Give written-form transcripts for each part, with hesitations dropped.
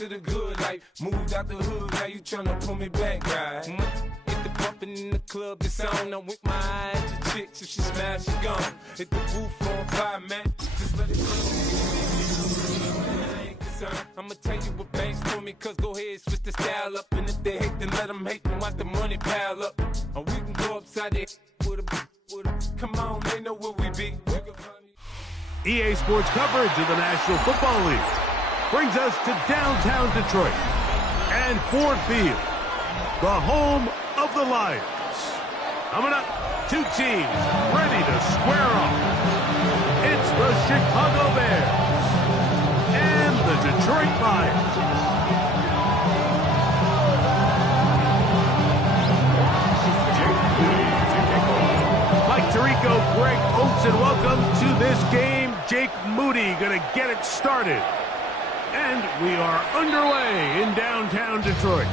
to the good life. Moved out the hood, now you tryna pull me back, right? Hit the bumpin' in the club, it's on. I'm with my eyes to chicks, if she smash, she gone. Hit the roof on fire, man. Just let it go. I'ma tell you what banks for me, cause go ahead, switch the style up. And if they hate, then let them hate, then watch the money pile up. Or we can go upside the with a, come on, they know where we be. EA Sports coverage of the National Football League brings us to downtown Detroit and Ford Field, the home of the Lions. Coming up, two teams ready to square off. It's the Chicago Bears and the Detroit Lions. Mike Tirico, Greg Oates, and welcome to this game. Jake Moody going to get it started. And we are underway in downtown Detroit.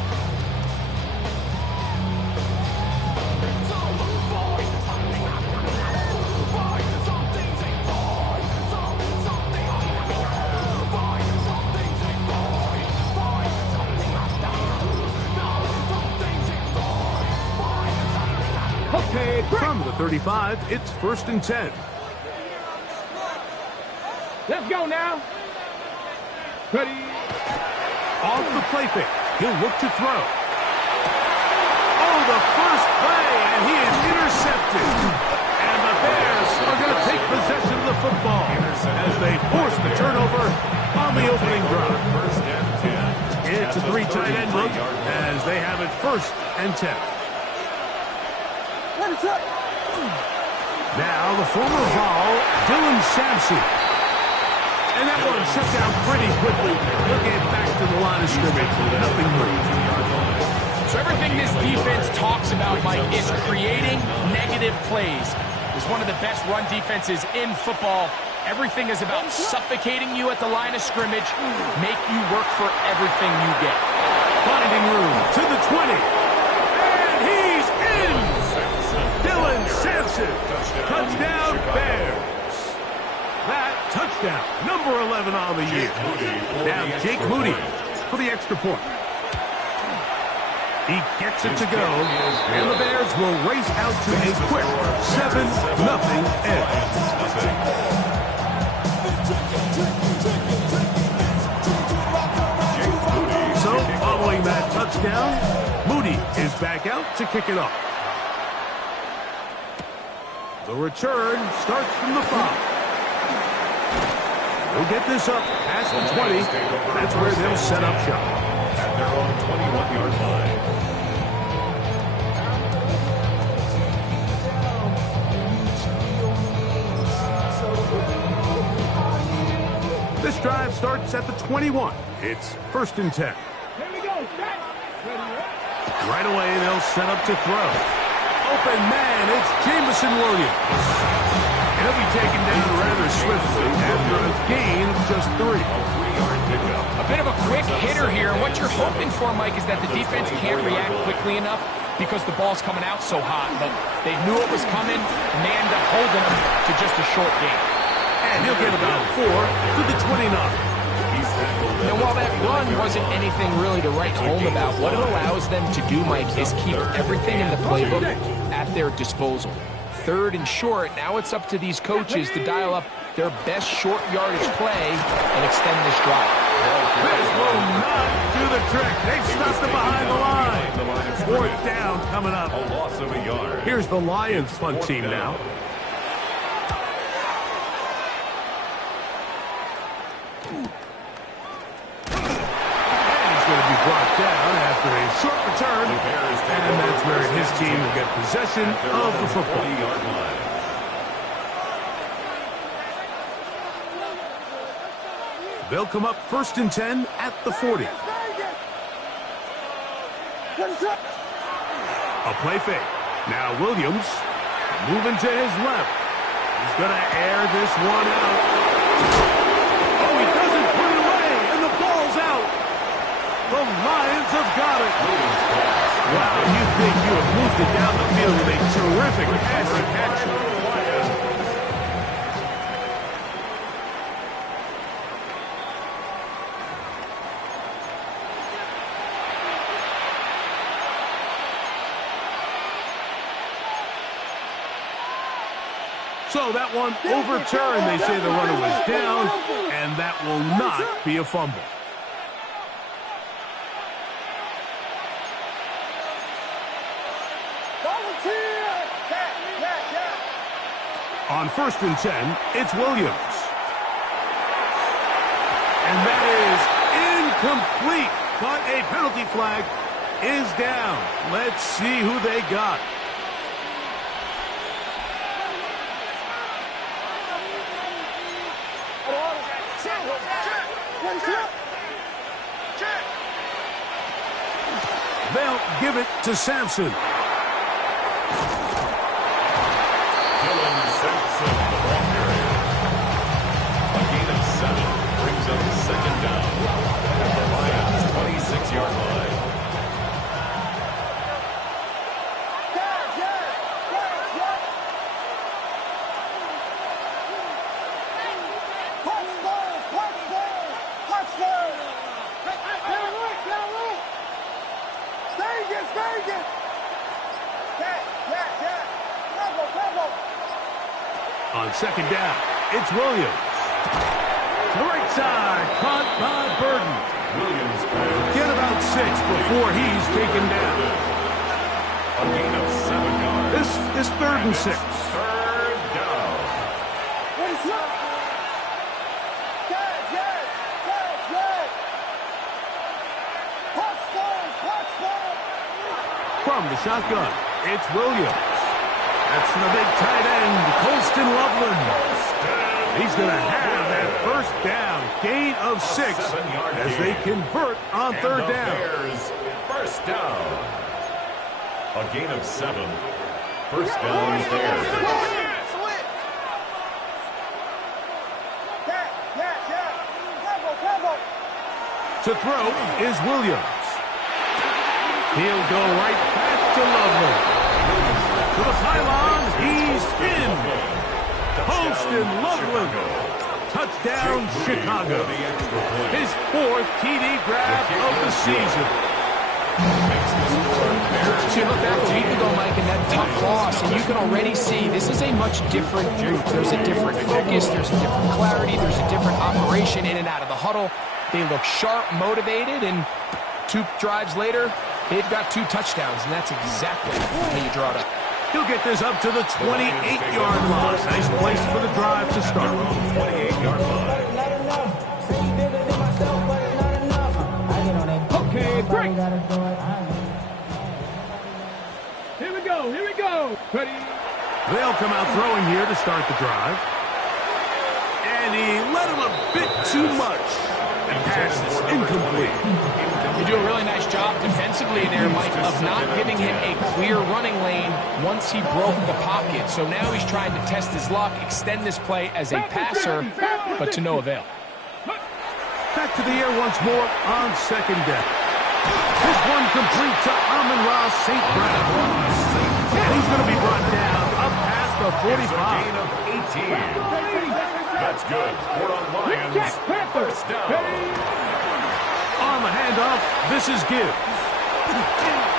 From the 35, it's 1st and 10. Let's go now. Ready. Off the play fake. He'll look to throw. Oh, the first play, and he is intercepted. And the Bears are going to take possession of the football as they force the turnover on the opening drive. It's a 3 tight end look as they have it 1st and 10. Now the former Vol, Dylan Sampson. And that one shut down pretty quickly. He'll get back to the line of scrimmage. Nothing more. So everything this defense talks about, Mike, is creating negative plays. It's one of the best run defenses in football. Everything is about suffocating you at the line of scrimmage, make you work for everything you get. Finding room to the 20. And he's in! Dylan Sampson. Touchdown, Bears. That touchdown, number 11 on the year. Now Jake Moody for the extra point. He gets it to go, and the Bears will race out to a quick 7-0 edge. So, following that touchdown, Moody is back out to kick it off. The return starts from the 5. They'll get this up past the 20. That's where they'll set up shop. At their own 21-yard line. This drive starts at the 21. It's 1st and 10. Here we go. Right away, they'll set up to throw. Open man, it's Jameson Williams. He'll be taken down rather swiftly after a gain of just 3. A bit of a quick hitter here. What you're hoping for, Mike, is that the defense can't react quickly enough because the ball's coming out so hot. But they knew it was coming, and they end up holding them to just a short gain. And he'll get about 4 to the 29. And while that run wasn't anything really to write home about, what it allows them to do, Mike, is keep everything in the playbook at their disposal. 3rd and short, now it's up to these coaches to dial up their best short yardage play and extend this drive. This will not do the trick. They've stuffed it behind the line. 4th down coming up. A loss of a yard. Here's the Lions punt team now. Brought down after a short return, and that's where his team will get possession of the football. They'll come up 1st and 10 at the 40. A play fake. Now Williams moving to his left. He's going to air this one out. Oh, he doesn't put it away, and the ball's out. The Lions have got it. Wow, you think you have moved it down the field with a terrific passing action. So that one overturned. They say the runner was down, and that will not be a fumble. On 1st and 10, it's Williams. And that is incomplete, but a penalty flag is down. Let's see who they got. They'll give it to Sampson. Sampson, the ball carrier. A gain of 7 brings up 2nd down at the Lions' 26-yard line. On 2nd down, it's Williams. To the right side, caught by Burton. Williams Get about 6 before he's taken down. a gain of 7 yards. This is 3rd and 6. 3rd down. From the shotgun, it's Williams. That's the big tight end, Colston Loveland. He's going to have that 1st down, gain of 6 as they convert on 3rd down. Bears 1st down. A gain of 7. 1st down Bears. To throw is Williams. He'll go right back to Loveland. To the pylon, he's in. Colston Loveland. Touchdown, Chicago. His 4th TD grab of the season. So you look back a week ago, Mike, and that tough loss, and you can already see this is a much different group. There's a different focus, there's a different clarity, there's a different operation in and out of the huddle. They look sharp, motivated, and 2 drives later, they've got 2 touchdowns, and that's exactly how you draw it up. He'll get this up to the 28-yard line. Nice place for the drive to start. 28-yard line. Okay, break. Here we go. Here we go. Ready? They'll come out throwing here to start the drive. And he let him a bit too much. And pass is incomplete. They do a really nice job defensively there, Mike, of not giving him a clear running lane once he broke the pocket. So now he's trying to test his luck, extend this play as a passer, but to no avail. Back to the air once more on 2nd down. This one complete to Amon-Ra St. Brown. And he's going to be brought down up past the 45. Gain of 18. That's good. Fort on Lions. 1st down. On the handoff, this is Gibbs.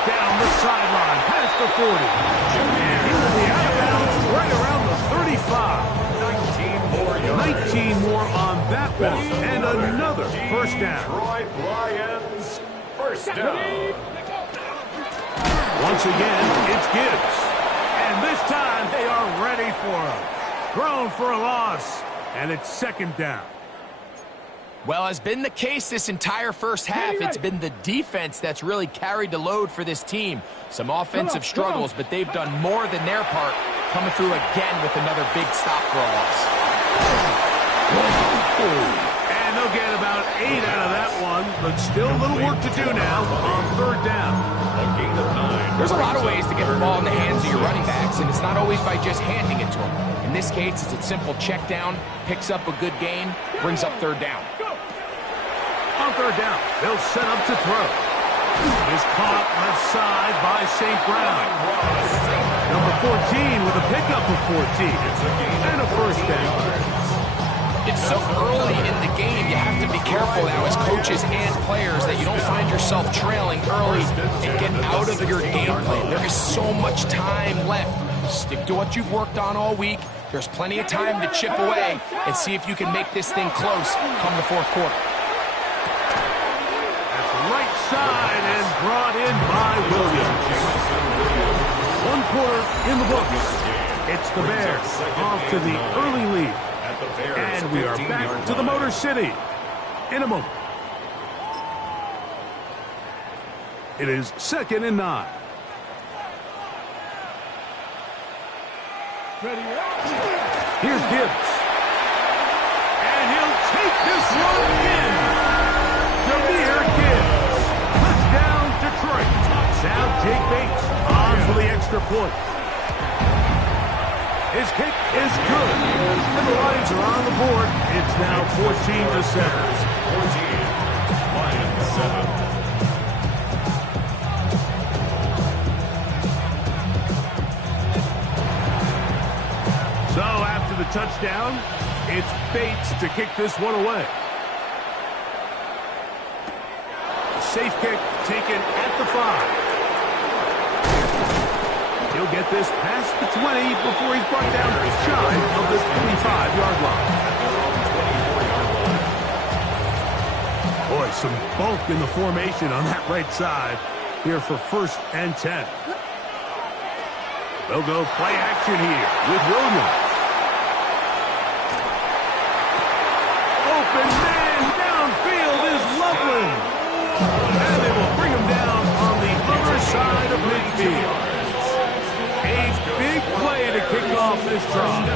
Down the sideline, past the 40. And he will be out of bounds right around the 35. 19 more yards. 19 more on that one, and another 1st down. Detroit Lions 1st down. Once again, it's Gibbs. And this time, they are ready for him. Thrown for a loss, and it's 2nd down. Well, has been the case this entire first half. It's been the defense that's really carried the load for this team. Some offensive struggles, but they've done more than their part, coming through again with another big stop for a loss. And they'll get about 8 out of that one, but still a little work to do now on 3rd down. A gain of 9. There's a lot of ways to get the ball in the hands of your running backs, and it's not always by just handing it to them. In this case, it's a simple check down, picks up a good gain, brings up 3rd down. On 3rd down, they'll set up to throw. Is caught left side by St. Brown. Number 14 with a pickup of 14. And a 1st down. It's so early in the game, you have to be careful now as coaches and players that you don't find yourself trailing early and get out of your game plan. There is so much time left. Stick to what you've worked on all week. There's plenty of time to chip away and see if you can make this thing close come the fourth quarter. That's right side and brought in by Williams. 1 quarter in the books. It's the Bears off to the early lead. And we are back to the Motor City in a moment. It is 2nd and 9. Here's Gibbs. And he'll take this one in. Jahmyr Gibbs. Touchdown, Detroit. Now Jake Bates on for the extra point. His kick is good. And the Lions are on the board. It's now 14-7. 14. Lions 7. So after the touchdown, it's Bates to kick this one away. Safe kick taken at the 5. He'll get this past the 20 before he's brought down shy of the 25-yard line. Boy, some bulk in the formation on that right side here for 1st and 10. They'll go play action here with Williams. Open man downfield is Loveland. And they will bring him down on the other side of midfield. A big play to kick off this drive.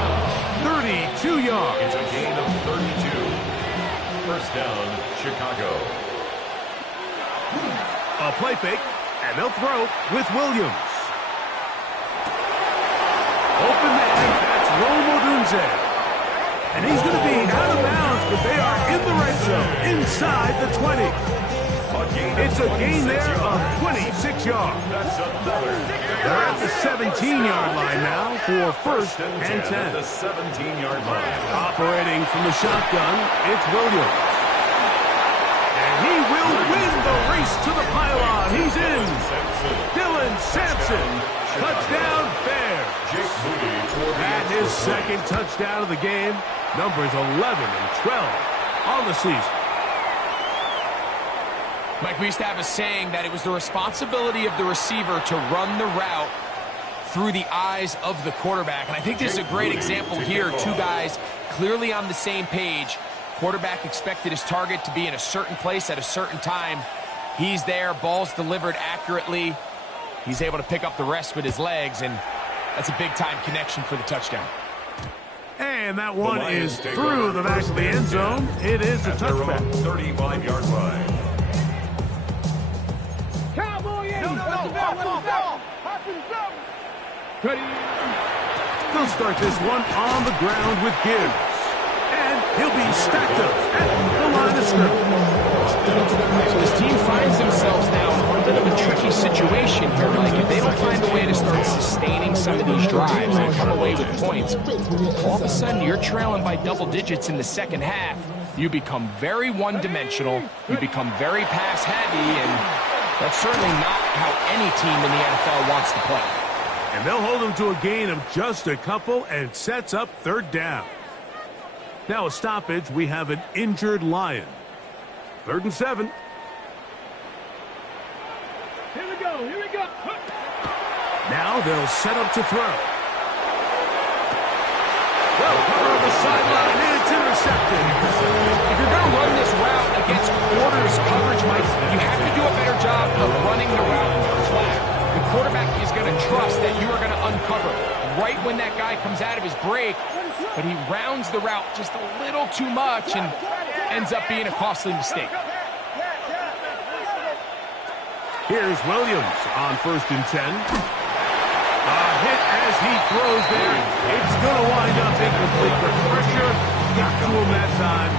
32 yards. It's a gain of 32. First down, Chicago. A play fake, and they'll throw with Williams. Open man, that's Rome Odunze. And he's going to be out of bounds, but they are in the red zone, inside the 20. It's a gain there of 26 yards. They're at the 17-yard line now for 1st and 10. The 17-yard line. Operating from the shotgun, it's Williams. And he will win the race to the pylon. He's in. Dylan Sampson. Touchdown, Bears. And his 2nd touchdown of the game. Numbers 11 and 12 on the season. Mike, we used to have a saying that it was the responsibility of the receiver to run the route through the eyes of the quarterback. And I think this is a great example here. 2 guys clearly on the same page. Quarterback expected his target to be in a certain place at a certain time. He's there, ball's delivered accurately. He's able to pick up the rest with his legs, and that's a big-time connection for the touchdown. And that one is through the back of the end zone. It is a touchback. 35-yard line. They'll start this one on the ground with Gibbs. And he'll be stacked up at the line of scrimmage. So this team finds themselves now in a bit of a tricky situation here, Mike. If they don't find a way to start sustaining some of these drives and come away with points, all of a sudden you're trailing by double digits in the second half. You become very one-dimensional. You become very pass-heavy, and that's certainly not how any team in the NFL wants to play. And they'll hold him to a gain of just a couple and sets up 3rd down. Now a stoppage. We have an injured Lion. 3rd and 7. Here we go. Here we go. Now they'll set up to throw. Well, cover on the sideline, and it's intercepted. If you're going to run this route against quarters coverage, Mike, you have to do a better job of running the route flat. The quarterback is going to trust that you are going to uncover right when that guy comes out of his break, but he rounds the route just a little too much and ends up being a costly mistake. Here's Williams on 1st and 10. A hit as he throws there. It's going to wind up incomplete, but pressure got to him that time,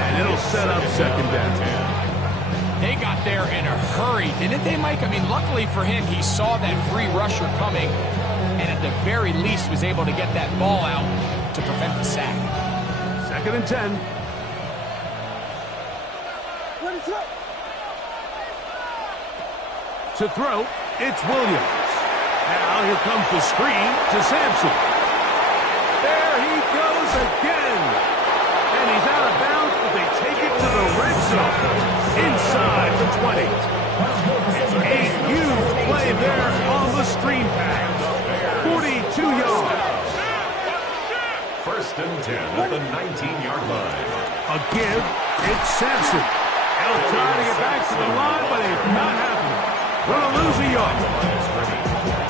and it'll set up 2nd down. They got there in a hurry, didn't they, Mike? I mean, luckily for him, he saw that free rusher coming, and at the very least was able to get that ball out to prevent the sack. 2nd and 10. To throw, it's Williams. Now here comes the screen to Sampson. There he fires again. And he's out of bounds, but they take it to the red zone. Inside the 20. A huge play there on the screen pass. 42 yards. First and 10 at the 19-yard line. A give. It's Sampson. He'll try to get back to the line, but it's not happening. Gonna lose a yard.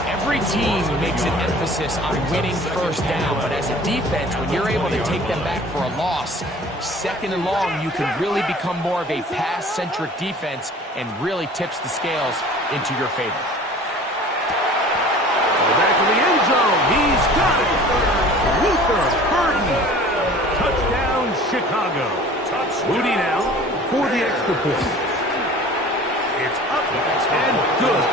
Every team makes an emphasis on winning first down, but as a defense, when you're able to take them back for a loss, second and long, you can really become more of a pass-centric defense and really tips the scales into your favor. Back to the end zone. He's got it. Luther Burden. Touchdown, Chicago. Moody now for the extra point. It's up and good.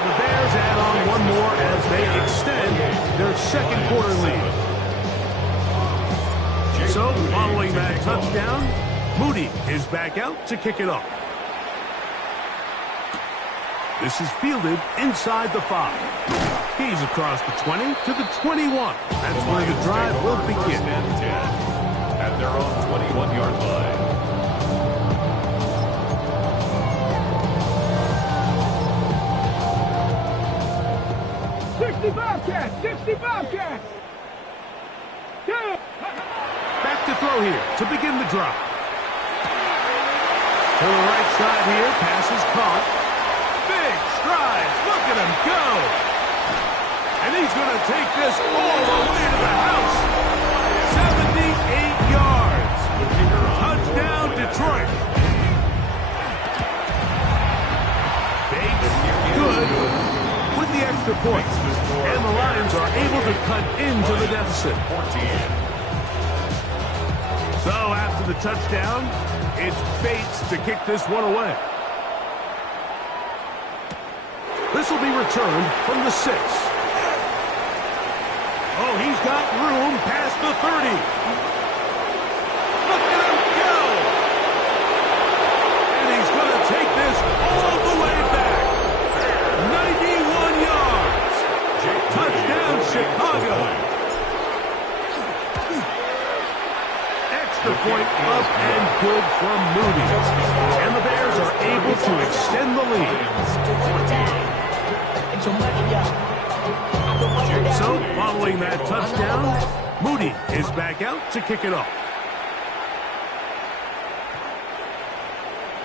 The Bears add on one more as they extend their second quarter lead. So, following that touchdown, Moody is back out to kick it off. This is fielded inside the 5. He's across the 20 to the 21. That's where the drive will begin. At their own 21-yard line. 65 cats! 65 cats! Back to throw here to begin the drive. To the right side here, pass is caught. Big strides, look at him go! And he's going to take this all the way to the house. 78 yards. Touchdown, Detroit. Bates, good. With the extra point. And the Lions are able to cut into the deficit. So after the touchdown, it's Bates to kick this one away. This will be returned from the 6. Oh, he's got room past the 30. Look at him go! And he's going to take this all the way back. 91 yards. Touchdown, Chicago. Extra point up and good from Moody. And the Bears are able to extend the lead. So, following that touchdown, Moody is back out to kick it off.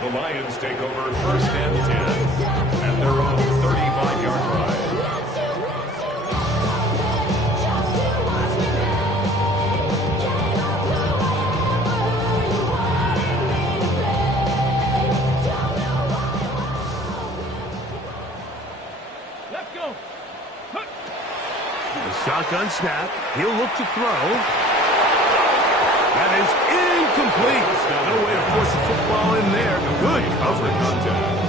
The Lions take over first and 10 at their own 35-yard line. Let's go! Shotgun snap. He'll look to throw. That is incomplete. No way to force the football in there. Good coverage.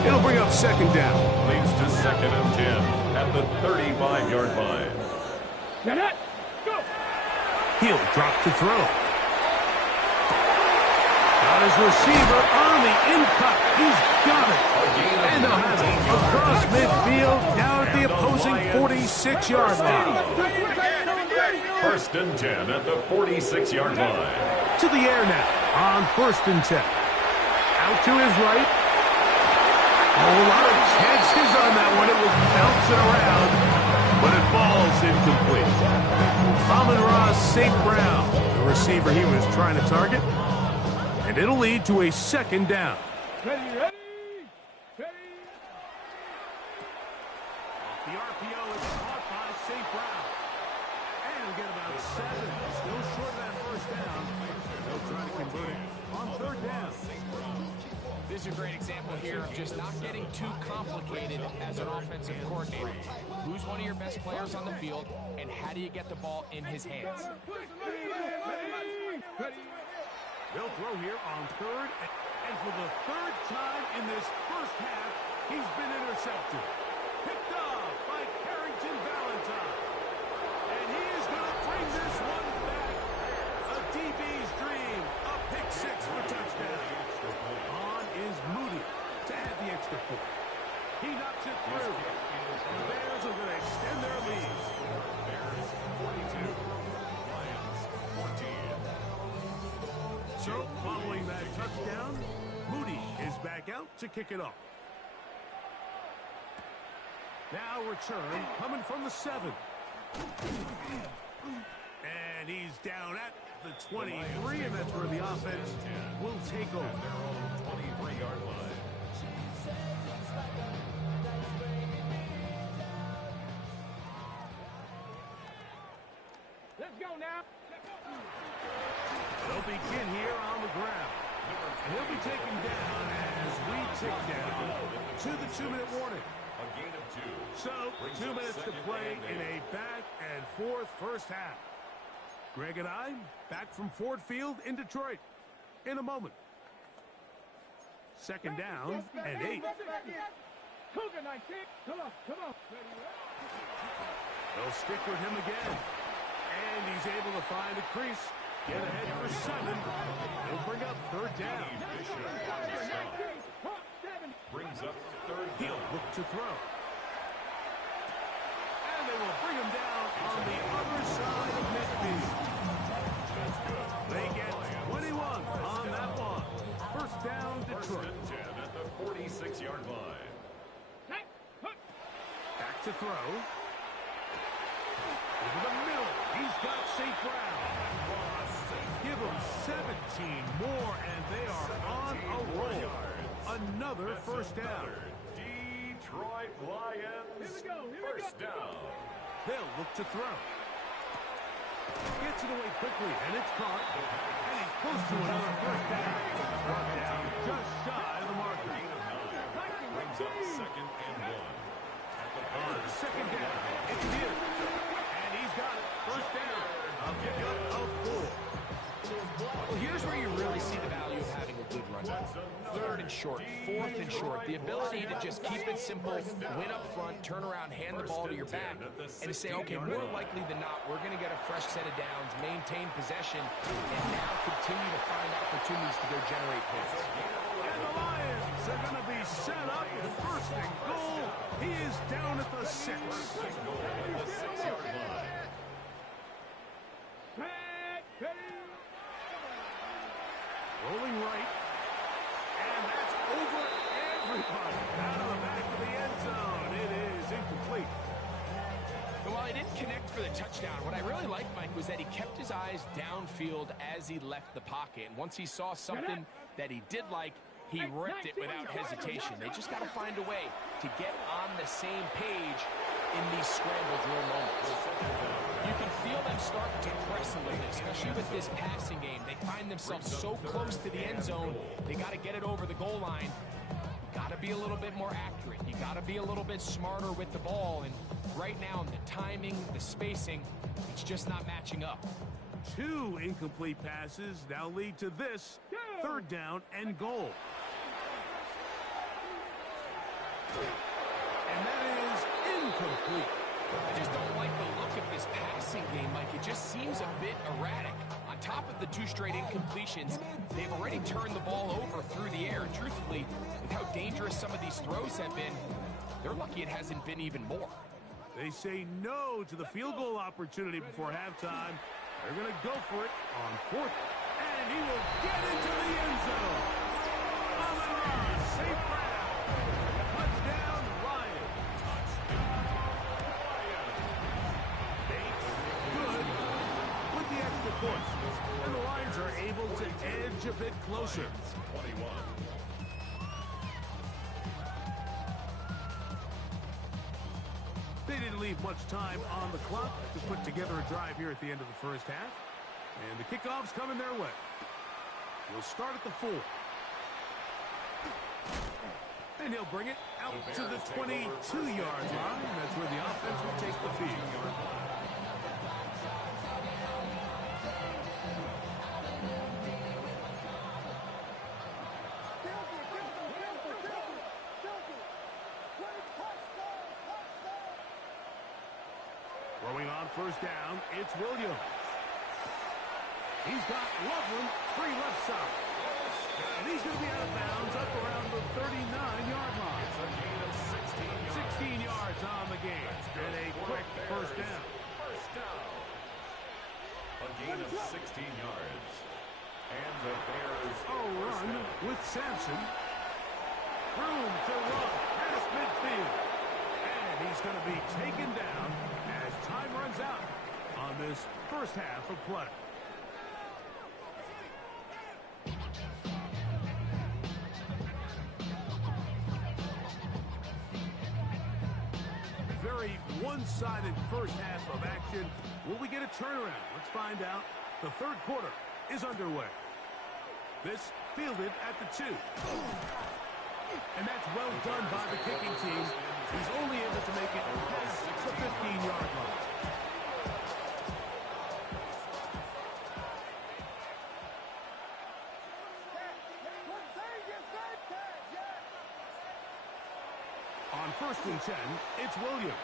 It'll bring up second down. Leads to second and 10 at the 35-yard line. Get it! Go! He'll drop to throw. Got his receiver on the in-cut. He's got it. And they'll have it across midfield down at the opposing 46-yard line. First and 10 at the 46-yard line. To the air now on first and 10. Out to his right. Oh, a lot of chances on that one. It was bouncing around, but it falls incomplete. Amon-Ra St. Brown, the receiver he was trying to target. And it'll lead to a second down. Ready! The RPO is caught by St. Brown. And we'll get about 7. Still short of that first down. They'll try to convert it on third down. This is a great example here of just not getting too complicated as an offensive coordinator. Who's one of your best players on the field, and how do you get the ball in his hands? They'll throw here on third, and for the third time in this first half, he's been intercepted. Picked off by Carrington Valentine. And he is going to bring this one back. A DB's dream. A pick 6 for touchdown. On is Moody to add the extra point. He knocks it through. And the Bears are going to extend their lead. Bears 42, Lions 14. So, following that touchdown, Moody is back out to kick it off. Now return coming from the 7. And he's down at the 23, and that's where the offense will take over. At their own 23-yard line. Let's go now. They'll begin here on the ground. And he'll be taken down as we tick down to the 2-minute warning. A gain of 2. So, 2 minutes to play in a back-and-forth first half. Greg and I back from Ford Field in Detroit in a moment. Second down and 8. Cougar 19. Come on, come on. They'll stick with him again. And he's able to find a crease. Get ahead for 7. He'll bring up third down. Brings up third down. He'll look to throw. And they will bring him down on the other side of midfield. They get 21 on that one. First down, Detroit. First and 10 at the 46-yard line. Back to throw. Over the middle. He's got St. Brown. Give him 17 more, and they are on a roll. Another first down. Detroit Lions. First down. They'll look to throw. Gets it away quickly, and it's caught. And he's close to another first down. Brought down just shy of the marker. Gain of 9. Brings up second and 1. At the guard. Second down. It's him. And he's got it. First down. A pickup of 4. Well, here's where you really see the value of having a good run. Third and short, fourth and short. The ability to just keep it simple, win up front, turn around, hand the ball to your back, and to say, okay, more likely than not, we're going to get a fresh set of downs, maintain possession, and now continue to find opportunities to go generate points. And the Lions are going to be set up with first and goal. He is down at the 6. First and goal at the 6-yard line. Rolling right. And that's over everybody. Out of the back of the end zone. It is incomplete. And while he didn't connect for the touchdown, what I really liked, Mike, was that he kept his eyes downfield as he left the pocket. And once he saw something that he did like, he ripped it without hesitation. They just got to find a way to get on the same page in these scramble drill moments. You can feel them start to press a little bit, especially with this passing game. They find themselves so close to the end zone, they got to get it over the goal line. You got to be a little bit more accurate. You got to be a little bit smarter with the ball. And right now, the timing, the spacing, it's just not matching up. 2 incomplete passes now lead to this third down and goal. And that is incomplete. I just don't like the look of this passing game, Mike. It just seems a bit erratic. On top of the 2 straight incompletions, they've already turned the ball over through the air. And truthfully, with how dangerous some of these throws have been, they're lucky it hasn't been even more. They say no to the field goal opportunity before halftime. They're going to go for it on 4th. And he will get into the end zone. Amon-Ra St. Brown. Touchdown, Lions. Bates, good with the extra points. And the Lions are able to edge a bit closer. 21. They didn't leave much time on the clock to put together a drive here at the end of the first half. And the kickoff's coming their way. We'll start at the 4. And he'll bring it out to the 22-yard line. That's where the offense will take the field. Throwing on first down, it's Williams. He's got Loveland free left side. And he's going to be out of bounds up around the 39-yard line. It's a gain of 16 yards. 16 yards on the game. And a quick first down. First down. A gain of 16 yards. And the Bears a run with Sampson. Room to run past midfield. And he's going to be taken down as time runs out on this first half of play. Very one-sided first half of action. Will we get a turnaround? Let's find out. The third quarter is underway. This fielded at the 2. And that's well done by the kicking team. He's only able to make it past the 15-yard line. On 1st and 10, it's Williams.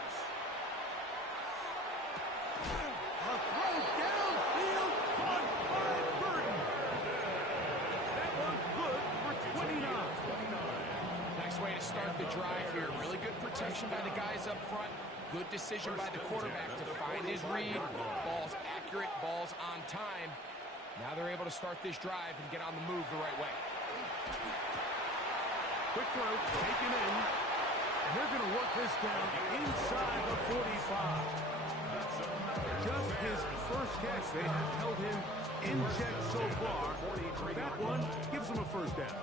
A throw downfield, caught by Burton. That one's good for 29. Nice way to start the drive here. Really good protection by the guys up front. Good decision by the quarterback to find his read. Ball's accurate, ball's on time. Now they're able to start this drive and get on the move the right way. Quick throw, taken in. And they're going to work this down inside the 45. Just his first catch. They have held him in check so far. That one gives him a first down.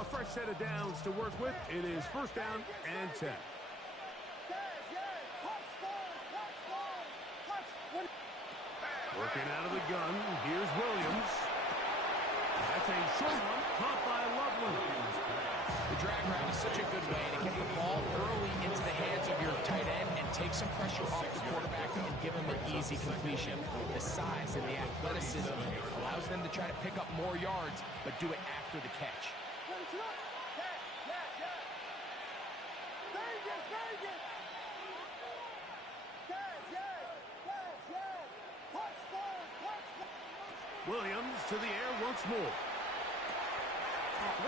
A fresh set of downs to work with. It is 1st down and 10. Working out of the gun. Here's Williams. That's a short one caught by Loveland. The drag route is such a good way to get the ball early into the hands of your tight end and take some pressure off the quarterback and give him an easy completion. The size and the athleticism allows them to try to pick up more yards, but do it after the catch. Williams to the air once more.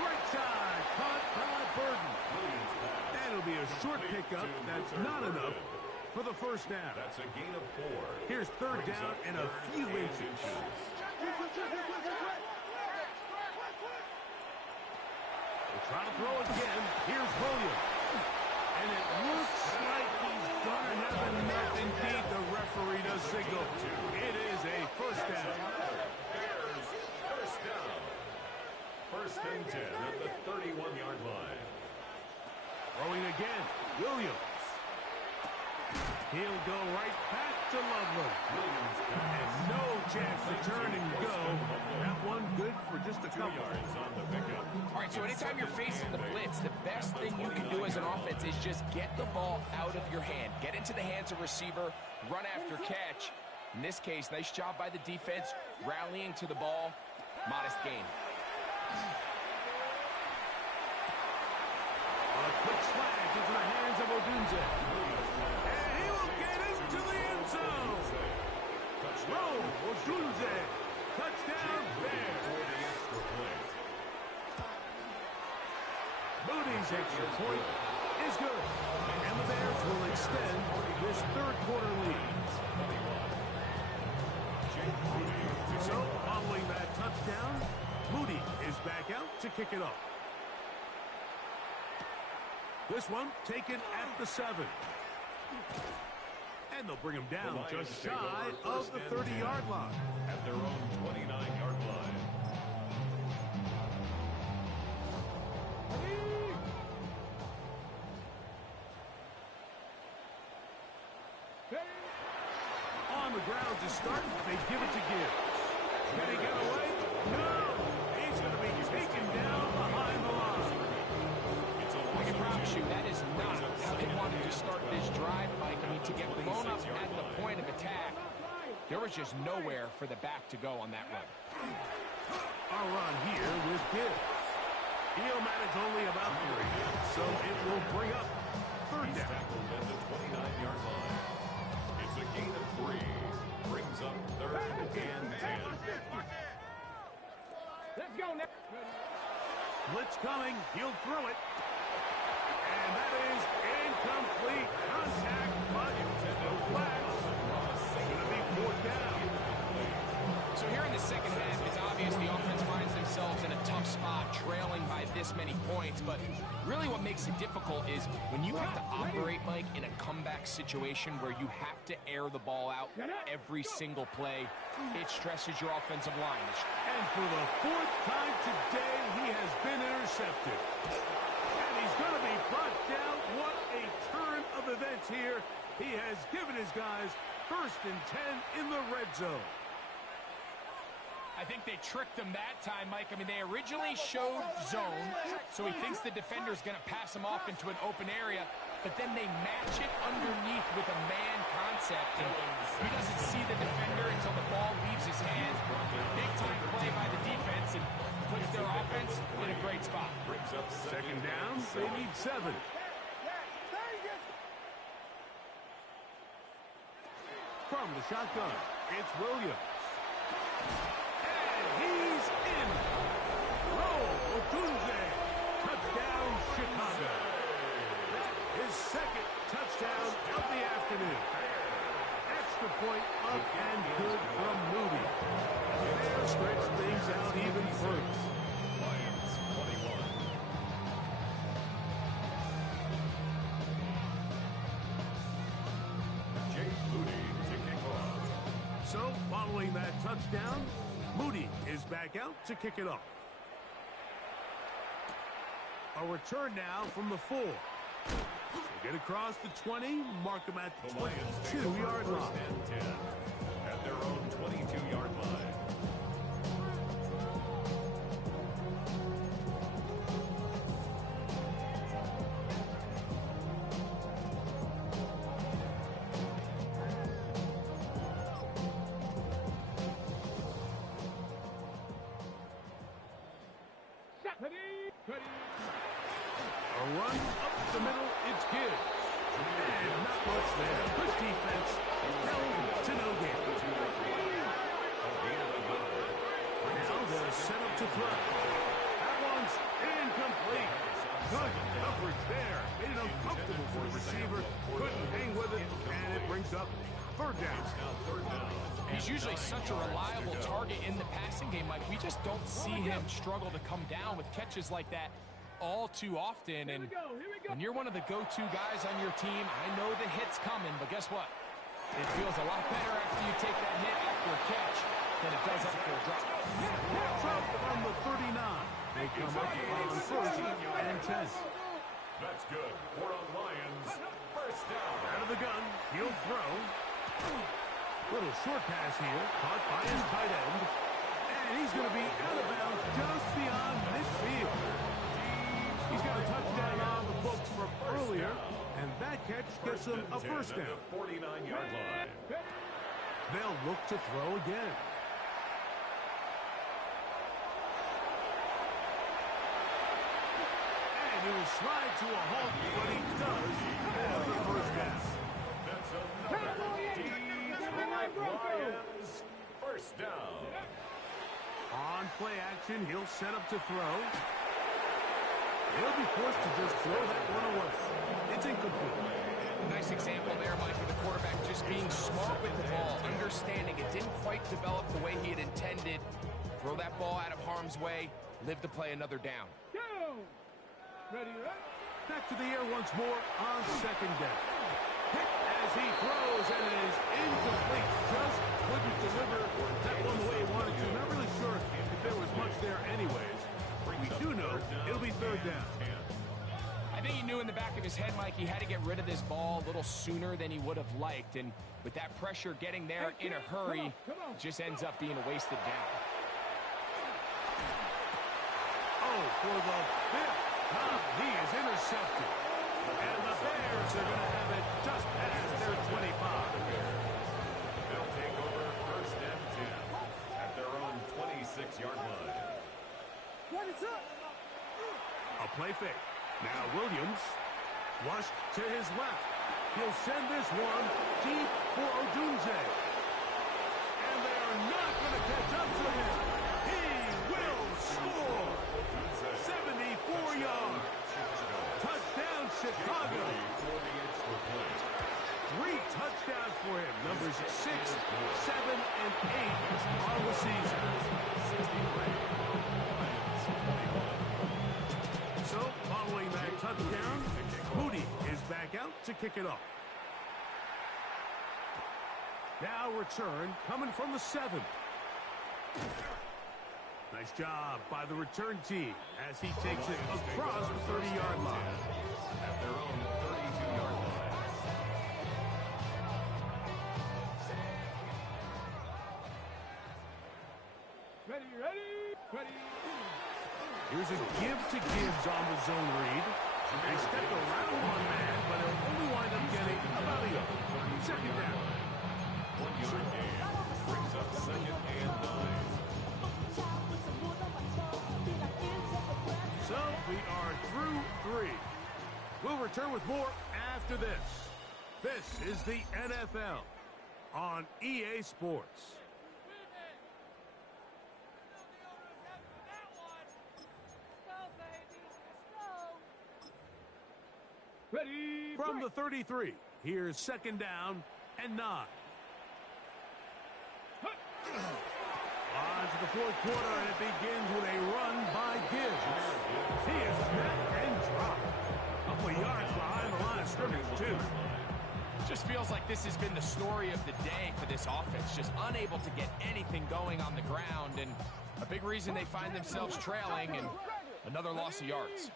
Right side, caught by Burton. That'll be a short pickup. That's not enough for the first down. That's a gain of 4. Here's 3rd down and a few inches. We'll try to throw again. Here's Williams. And it looks like he's going to have enough. Indeed, the referee does signal. It is a first down. Bears, first down. 1st and 10 at the 31-yard line. Throwing again, Williams. He'll go right back to Loveland. And no chance to turn and go. That one good for just a couple. 2 yards on the pickup. All right, so anytime you're facing the blitz, the best thing you can do as an offense is just get the ball out of your hand. Get into the hands of receiver, run after catch. In this case, nice job by the defense, rallying to the ball. Modest gain. A quick slash into the hands of Odunze. And he will get into the end zone. Odunze. Touchdown, Bears. Moody's extra point is good. And the Bears will extend this third quarter lead. So, following that touchdown, Moody is back out to kick it off. This one taken at the 7. And they'll bring him down just shy of the 30-yard line. At their own 29-yard line. On the ground to start, they give it to Gibbs. Can he get away? No! He's going to be taken down behind the line. I can promise you that is not how they wanted to start this drive, Mike. I mean, to get blown up at the point of attack, there was just nowhere for the back to go on that run. A run here with Gibbs. He'll manage only about 3, so it will bring up 3rd down. Tackled at the 29-yard line. It's a gain of 3. Brings up 3rd and 10. Let's go now. Blitz coming. He'll throw it. And that is incomplete. Contact, but no flags. It's going to be 4th down. So here in the second half, it's obvious the offense finds themselves in a tough spot, trailing by this many points. But really what makes it difficult is when you have to operate, Mike, in a comeback situation where you have to air the ball out every single play, it stresses your offensive line. And for the fourth time today, he has been intercepted. And he's going to be brought down. What a turn of events here. He has given his guys 1st and 10 in the red zone. I think they tricked him that time, Mike. I mean, they originally showed zone, so he thinks the defender's going to pass him off into an open area, but then they match it underneath with a man concept, and he doesn't see the defender until the ball leaves his hands. Big-time play by the defense, and puts their offense in a great spot. Second down, they need 7. From the shotgun, it's Williams. And he's in. Otunze. Touchdown, Chicago. His second touchdown of the afternoon. Extra point up and good from Moody. They'll stretch things out even further. Lions 21. Jake Moody to kick off. So, following that touchdown, Moody is back out to kick it off. A return now from the 4. They get across the 20, mark them at the 22-yard line. 10 at their own 22-yard line. A run up the middle, it's Gibbs. And not much there. Good defense, held to no gain. Now they'll set up to throw. That one's incomplete. Good coverage there. Made it uncomfortable for the receiver. Couldn't hang with it, and it brings up third down. He's usually such a reliable target in the passing game, Mike. We just don't see him struggle to come down with catches like that all too often. And when you're one of the go-to guys on your team, I know the hit's coming, but guess what? It feels a lot better after you take that hit after a catch than it does after a drop. Drop from the 39. They come up on 1st and 10. That's good for the Lions. First down. Out of the gun, he'll throw. Little short pass here, caught by his tight end. And he's going to be out of bounds just beyond midfield. He's got a touchdown on the books from earlier, and that catch gets him a first down. 49-yard line. They'll look to throw again. And he will slide to a halt, but he does have the first down. That's another Lions. First down. On play action, he'll set up to throw. He'll be forced to just throw that one away. It's incomplete. Nice example there, Mike, of the quarterback just being smart with the ball, understanding it didn't quite develop the way he had intended. Throw that ball out of harm's way, live to play another down. Go! Ready, right? Back to the air once more on second down. Hit as he throws, and it is incomplete. Just couldn't deliver that one the way he wanted to. Not really sure if there was much there anyways. We do know it'll be third down. I think he knew in the back of his head, Mike, he had to get rid of this ball a little sooner than he would have liked. And with that pressure getting there in a hurry, it just ends up being a wasted down. Oh, for the 5th time, he is intercepted. And the Bears are going to have it just past their 25. They'll take over first and 10 at their own 26-yard line. What is up? A play fake. Now Williams, flushed to his left. He'll send this one deep for Odunze. And they are not going to catch up to him. He will score. 74 yards. Touchdown, Chicago. 3 touchdowns for him. Numbers 6, 7, and 8 on the season. So, following that touchdown, Moody is back out to kick it off. Now return coming from the 7. Nice job by the return team as he takes it across the 30-yard line. At their own 32-yard line. Ready. Here's a give to Gibbs on the zone read. They stepped around one man, but he'll only wind up getting about a yard. Second down. 1-yard gain. Brings up 2nd and 9. So we are through 3. We'll return with more after this. This is the NFL on EA Sports. Ready. From the 33, here's 2nd down and 9. On to the 4th quarter, and it begins with a run by Gibbs. He is met and dropped. A couple of yards behind the line of scrimmage, too. Just feels like this has been the story of the day for this offense. Just unable to get anything going on the ground, and a big reason they find themselves trailing and another loss of yards.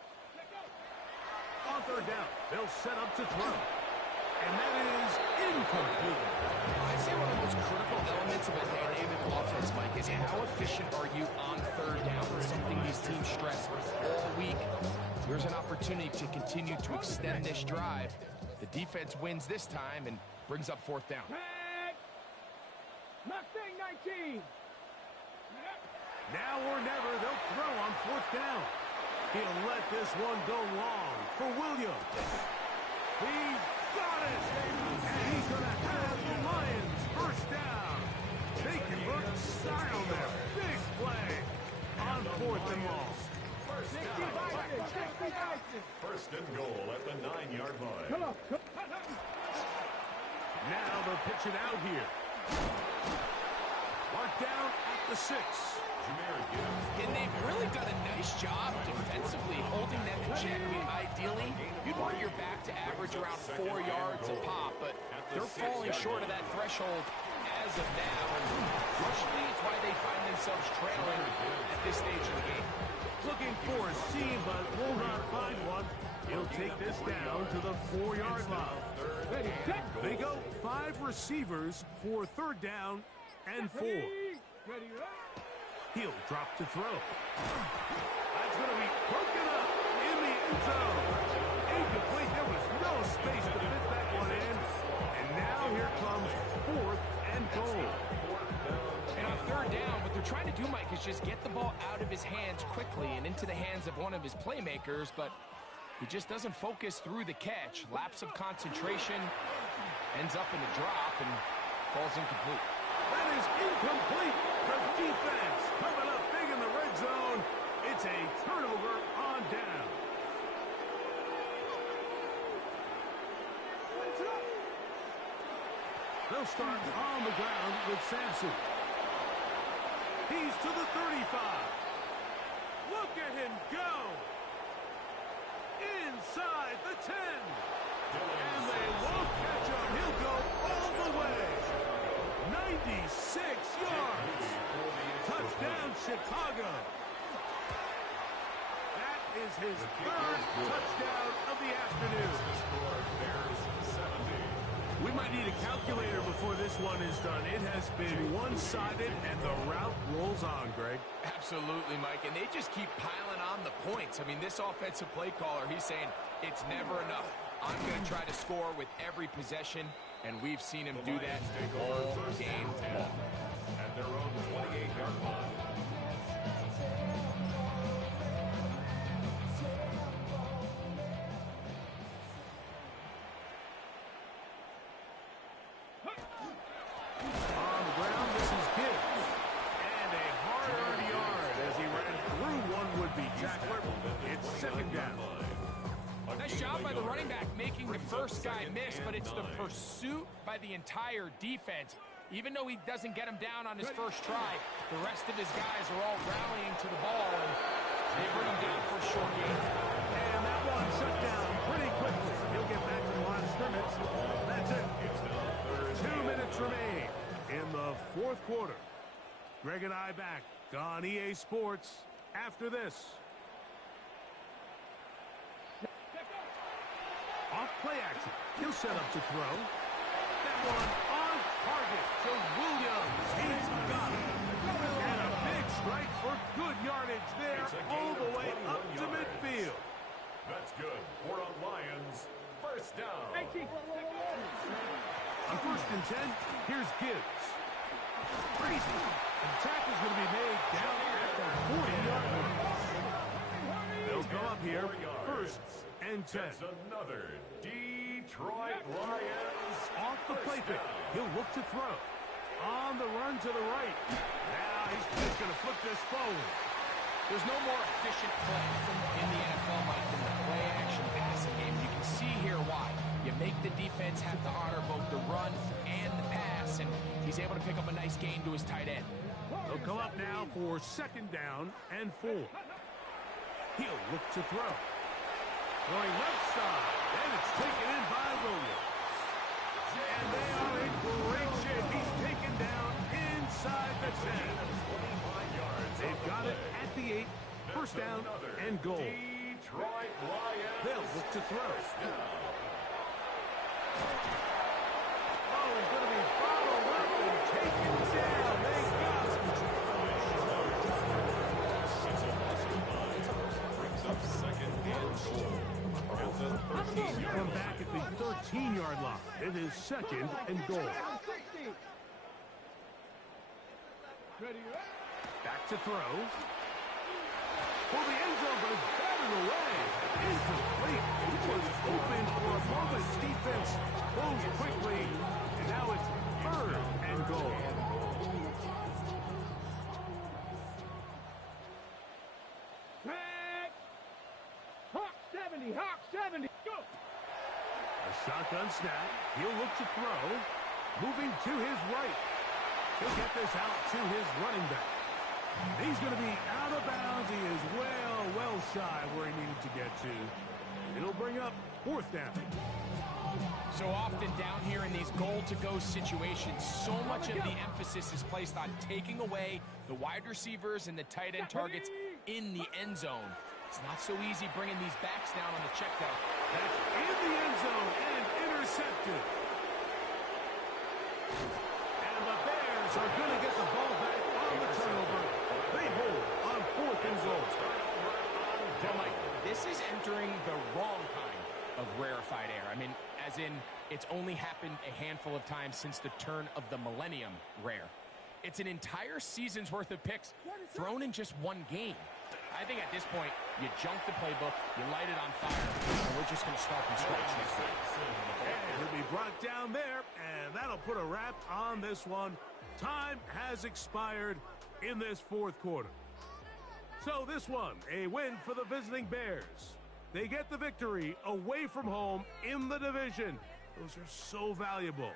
On 3rd down, they'll set up to throw. And that is incomplete. I'd say one of the most critical elements of a dynamic offense, Mike, is how efficient are you on 3rd down? It's something these teams stress all week. Here's an opportunity to continue to extend this drive. The defense wins this time and brings up 4th down. Mustang 19. Now or never, they'll throw on 4th down. He'll let this one go long for Williams. He's got it! And he's going to have the Lions first down. They convert style there. Big play on 4th and long. First and goal at the 9-yard line. Come on. Now they'll pitch it out here. Mark down at the 6. And they've really done a nice job defensively holding them in check. I mean, ideally, you'd want your back to average around 4 yards a pop, but they're falling short of that threshold as of now. And partially, it's why they find themselves trailing at this stage of the game. Looking for a seam, but will not find one. He'll take this down to the 4-yard line. They go 5 receivers for 3rd down and 4. Ready. He'll drop to throw. That's going to be broken up in the end zone. Incomplete. There was no space to fit that one in. And now here comes 4th and goal. And on 3rd down, what they're trying to do, Mike, is just get the ball out of his hands quickly and into the hands of one of his playmakers, but he just doesn't focus through the catch. Lapse of concentration, ends up in a drop, and falls incomplete. That is incomplete. The defense coming up big in the red zone. It's a turnover on down. They'll start on the ground with Sampson. He's to the 35. Look at him go. Inside the 10. And they won't catch him. He'll go all the way. 96 yards. Touchdown, Chicago. That is his 3rd touchdown of the afternoon. We might need a calculator before this one is done. It has been one-sided, and the route rolls on, Greg. Absolutely, Mike, and they just keep piling on the points. I mean, this offensive play caller, he's saying it's never enough. I'm going to try to score with every possession, and we've seen him do that all game long. At their own 28-yard line. On the ground, this is Gibbs. And a hard-earned yard as he ran through one would-be tackler. It's 2nd down. Nice job by by the running back making the first guy miss, but it's the pursuit by the entire defense. Even though he doesn't get him down on his first try, the rest of his guys are all rallying to the ball, and they bring him down for a short gain. And that one shut down pretty quickly. He'll get back to the line of scrimmage. That's it. 2 minutes remain in the fourth quarter. Greg and I back on EA Sports after this. Off play action. He'll set up to throw. That one on target to Williams. He's got it. And a big strike for good yardage there all the way up to midfield. That's good. For the Lions, first down. On 1st and 10, here's Gibbs. Crazy. The tackle's going to be made down at the 40-yard line. They'll go up here, 1st and 10. It's another Detroit Lions. Off the play fake. He'll look to throw. On the run to the right. Now he's just going to flip this forward. There's no more efficient play in the NFL, Mike, than the play-action passing game. You can see here why. You make the defense have to honor both the run and the pass, and he's able to pick up a nice gain to his tight end. They'll come up now for 2nd down and 4. He'll look to throw. Throwing left side, and it's taken in by Williams. And they are in great shape. He's taken down inside the 10. They've got it at the 8. 1st down and goal. Detroit Lions. They'll look to throw. Oh, he's going to be followed up and taken down. They got it. Brings up 2nd and goal. Come back at the 13-yard line. It is 2nd and goal. Back to throw. Well, the end zone goes batted away. Incomplete. It was open for a moment. Defense closed quickly, and now it's 3rd and goal. Hawk 70, Hawk 70, go! A shotgun snap. He'll look to throw. Moving to his right. He'll get this out to his running back. He's going to be out of bounds. He is well shy where he needed to get to. It'll bring up 4th down. So often down here in these goal-to-go situations, so much of the emphasis is placed on taking away the wide receivers and the tight end targets in the end zone. It's not so easy bringing these backs down on the check down. That's in the end zone and intercepted. And the Bears are going to get the ball back on the turnover. They hold on 4th and goal. Well, Mike, this is entering the wrong kind of rarefied air. I mean, as in, it's only happened a handful of times since the turn of the millennium rare. It's an entire season's worth of picks thrown in just one game. I think at this point, you junk the playbook, you light it on fire, and we're just going to start from scratch next week. And he'll be brought down there, and that'll put a wrap on this one. Time has expired in this 4th quarter. So this one, a win for the visiting Bears. They get the victory away from home in the division. Those are so valuable.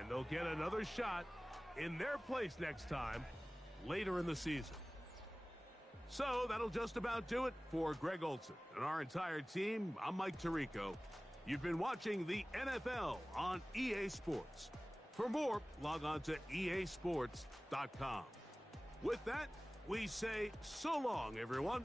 And they'll get another shot in their place next time, later in the season. So that'll just about do it for Greg Olsen and our entire team. I'm Mike Tirico. You've been watching the NFL on EA Sports. For more, log on to easports.com. With that, we say so long, everyone.